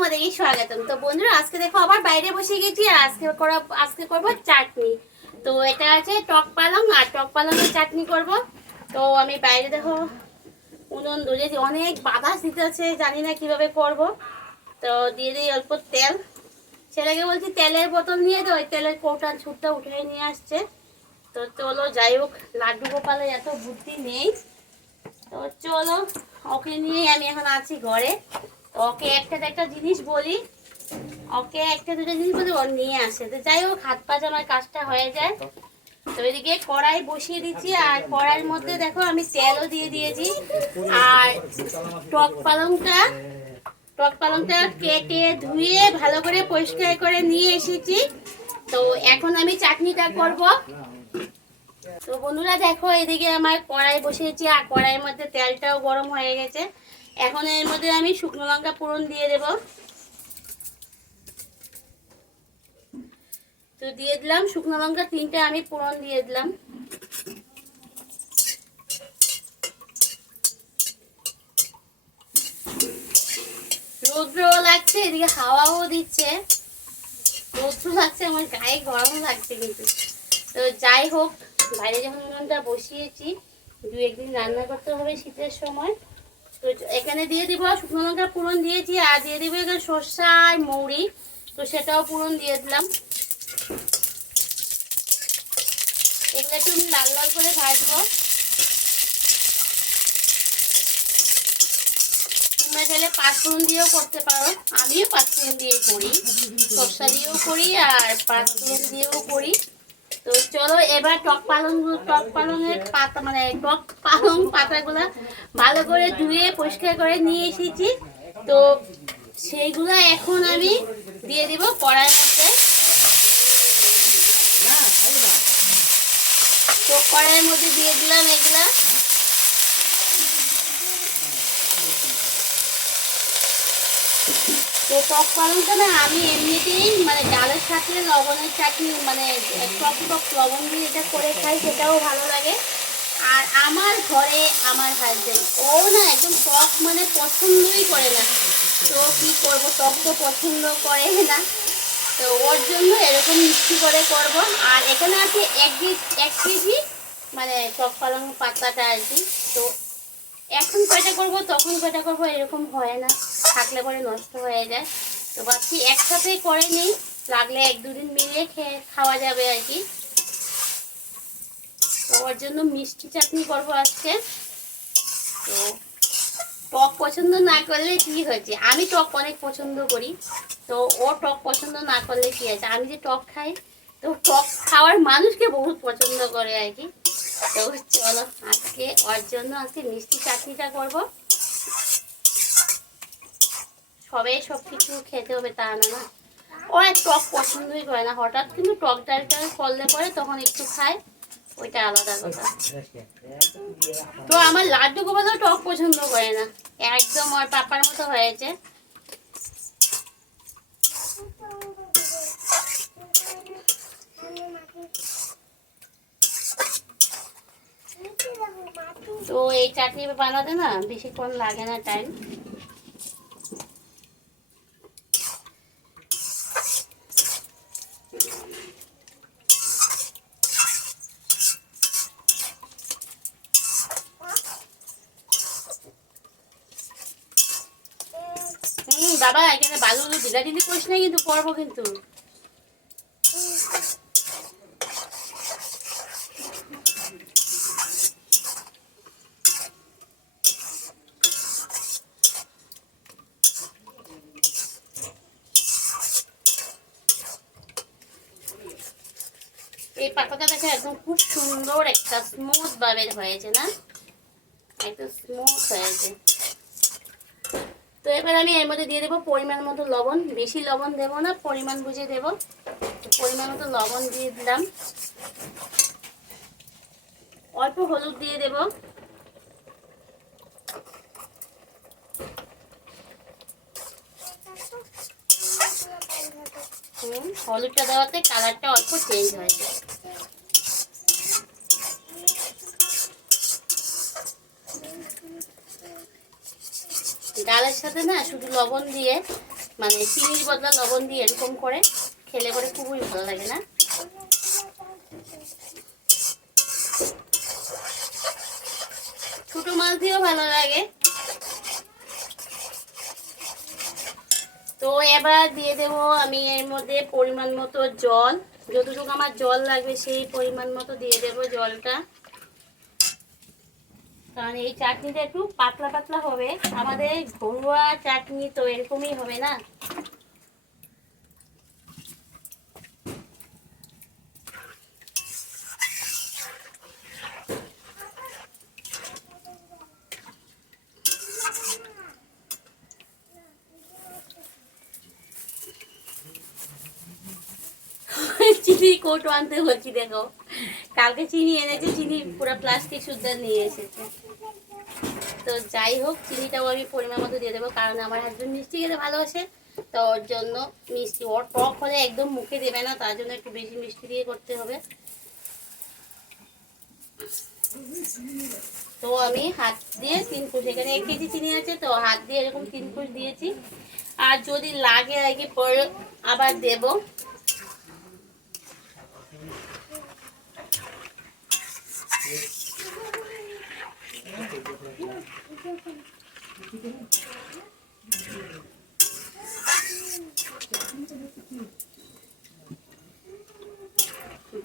তোমাদেরকে স্বাগতম। তো বন্ধুরা, আজকে দেখো আবার বাইরে বসে গেছি আর আজকে করব চাটনি। তো এটা আছে টক পালং, আর টক পালংয়ের চাটনি করব। তো আমি বাইরে দেখো উনুন ধরেছি, অনেক বাতাস দিতে আছে, জানি না কিভাবে করব। তো দিয়ে দিই অল্প তেল। ছেলেকে বলছি তেলের বোতল নিয়ে তো ওই তেলের কৌটার ছুটটা উঠে নিয়ে আসছে। তো চলো যাই হোক, লাড্ডু গোপালের এত বুদ্ধি নেই। তো চলো, ওকে নিয়ে আমি এখন আছি ঘরে। ওকে একটা জিনিস বলি, ওকে একটা দুটো জিনিস বলি, ও নিয়ে আসে। তো যাই হোক, হাত পা আমার কাজটা হয়ে যায়। তো এদিকে কড়াই বসিয়ে দিচ্ছি, আর কড়াইয়ের মধ্যে দেখো আমি তেলও দিয়ে দিয়েছি। আর টক পালংটা কেটে ধুয়ে ভালো করে পরিষ্কার করে নিয়ে এসেছি। তো এখন আমি চাটনিটা করব। তো বন্ধুরা দেখো, এদিকে আমার কড়াই বসিয়েছি, আর কড়াইয়ের মধ্যে তেলটাও গরম হয়ে গেছে। এখন এর মধ্যে আমি শুকনো লঙ্কা ফোড়ন দিয়ে দেব। তো দিয়ে দিলাম শুকনো লঙ্কা 3টে, আমি ফোড়ন দিয়ে দিলাম। রৌদ্র লাগছে, এদিকে হাওয়াও দিচ্ছে। রৌদ্র লাগছে, আমার গায়ে গরম লাগছে কিন্তু। তো যাই হোক, বাইরে যখন উনুনটা বসিয়েছি, 2-1 দিন রান্না করতে হবে শীতের সময়। তো এখানে দিয়ে দিব শুকনো লঙ্কা ফোড়ন দিয়েছি, আর দিয়ে দিব এখানে সরষা আর মৌরি। তো সেটাও ফোড়ন দিয়ে দিলাম। এগুলো একটু লাল লাল করে ভাজবো। তোমরা চাইলে পাঁচফোড়ন দিয়েও করতে পারো, আমিও পাঁচফোড়ন দিয়ে করি, সরষা দিয়েও করি আর পাঁচফোড়ন দিয়েও করি। তো চলো এবার টক পালংয়ের পাতা, মানে টক পালং পাতাগুলো ভালো করে ধুয়ে পরিষ্কার করে নিয়ে এসেছি। তো সেইগুলো এখন আমি দিয়ে দিব কড়াইয়ের মধ্যে। তো কড়াইয়ের মধ্যে দিয়ে দিলাম এগুলা। তো টক পালংটা না আমি এমনিতেই মানে ডালের সাথে লবণের চাটনি, মানে টক লবণ দিয়ে এটা করে খাই, সেটাও ভালো লাগে। আর আমার ঘরে আমার হাজবেন্ড, ও না একদম টক মানে পছন্দই করে না। তো কি করব, টক তো পছন্দ করে না। তো ওর জন্য এরকম মিষ্টি করে করব। আর এখানে আছে 1 কেজি মানে টক পালং পাতাটা আর কি। তো এখন কয়টা করব তখন কয়টা করব এরকম হয় না, থাকলে পরে নষ্ট হয়ে যায়। তো ভাবছি একসাথে করে নিই, লাগলে 1-2 দিন মিলিয়ে খাওয়া যাবে আর কি। তো ওর জন্য মিষ্টি চাটনি করব আজকে। তো টক পছন্দ না করলে কি হয়েছে, আমি টক অনেক পছন্দ করি। তো ও টক পছন্দ না করলে কি আছে, আমি যে টক খাই, তো টক খাওয়ার মানুষকে বহুত পছন্দ করে আর কি। তো চলো আজকে ওর জন্য আজকে মিষ্টি চাটনিটা করব। সব কিছু খেতে হবে তা না, ও এক টক পছন্দই করে না। হঠাৎ কিন্তু টক ডালটা করলে পরে তখন একটু খায়, ওইটা আলাদা কথা। তো আমার লাড্ডু গোপালও টক পছন্দ করে না, একদম ওর পাপার মতো হয়েছে। তো এই চাটনি বানাতে না বেশিক্ষণ লাগে না টাইম। বাবা এখানে বালুগুলো ঢিলাঢিলি করিস না, কিন্তু করবো কিন্তু। এই পাতাটা দেখে একদম খুব সুন্দর একটা স্মুথ ভাবে হয়েছে না, একদম স্মুথ হয়েছে। তো এবার আমি এর মধ্যে দিয়ে দেবো পরিমাণ মতো লবণ, বেশি লবণ দেবো না, পরিমাণ বুঝে দেবো। পরিমাণ মতো লবণ দিয়ে দিলাম, অল্প হলুদ দিয়ে দেব। হলুদটা দেওয়াতে কালারটা অল্প চেঞ্জ হয়েছে। ডালের সাথে না শুধু লবণ দিয়ে মানে চিনির বদলা লবণ দিয়ে এরকম করে খেলে পরে খুবই ভালো লাগে না? ছোট মাছ দিয়েও ভালো লাগে। তো এবার দিয়ে দেব আমি এর মধ্যে পরিমাণ মতো জল, যতটুকু আমার জল লাগবে সেই পরিমাণ মতো দিয়ে দেব জলটা, কারণ এই চাটনিটা একটু পাতলা পাতলা হবে। আমাদের ঘরোয়া চাটনি তো এরকমই হবে না। চিনি কোটো আনতে বলছি, দেখো কালকে চিনি এনেছে, চিনি পুরো প্লাস্টিক শুদ্ধ নিয়ে এসেছে। তো যাই হোক, চিনিটাও আমি পরিমাণ মতো দিয়ে দেবো, কারণ আমার হাজবেন্ড মিষ্টি খেতে ভালোবাসে। তো ওর জন্য মিষ্টি, ওর টক হলে একদম মুখে দেবে না, তার জন্য একটু বেশি মিষ্টি দিয়ে করতে হবে। তো আমি হাত দিয়ে 3 কুচ, এখানে 1 কেজি চিনি আছে, তো হাত দিয়ে এরকম 3 কুচ দিয়েছি। আর যদি লাগে আগে পরে আবার দেব।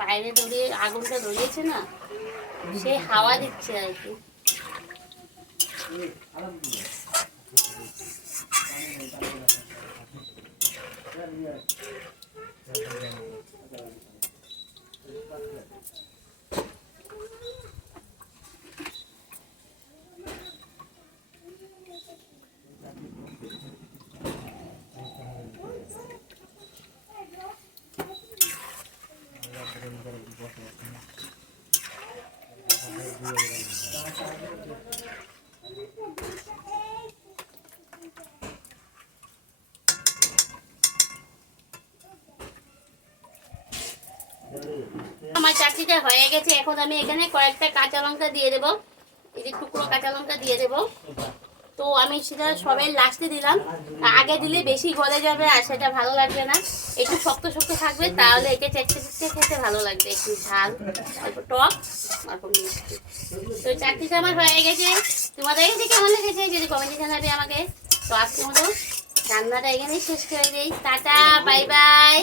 বাইরে দড়িয়ে আগুনটা ধরিয়েছে না, সে হাওয়া দিচ্ছে আর কি। আমার চাটনিটা হয়ে গেছে। এখন আমি এখানে কয়েকটা কাঁচা লঙ্কা দিয়ে দেবো, এই যে টুকরো কাঁচা লঙ্কা দিয়ে দেবো। তো আমি সেটা সবাই লাস্টে দিলাম, আগে দিলে বেশি গলে যাবে আর সেটা ভালো লাগবে না, একটু শক্ত শক্ত থাকবে, তাহলে এটা চেটে চেটে খেতে ভালো লাগবে। একটু ঝাল, অল্প টক, অল্প মিষ্টি। তো চাটনিটা আমার হয়ে গেছে। তোমাদের কাছে কেমন লেগেছে যদি কমেন্টে জানাবে আমাকে। তো আজকের মতো রান্নাটা এখানেই শেষ করে দিই। Tata, bye bye.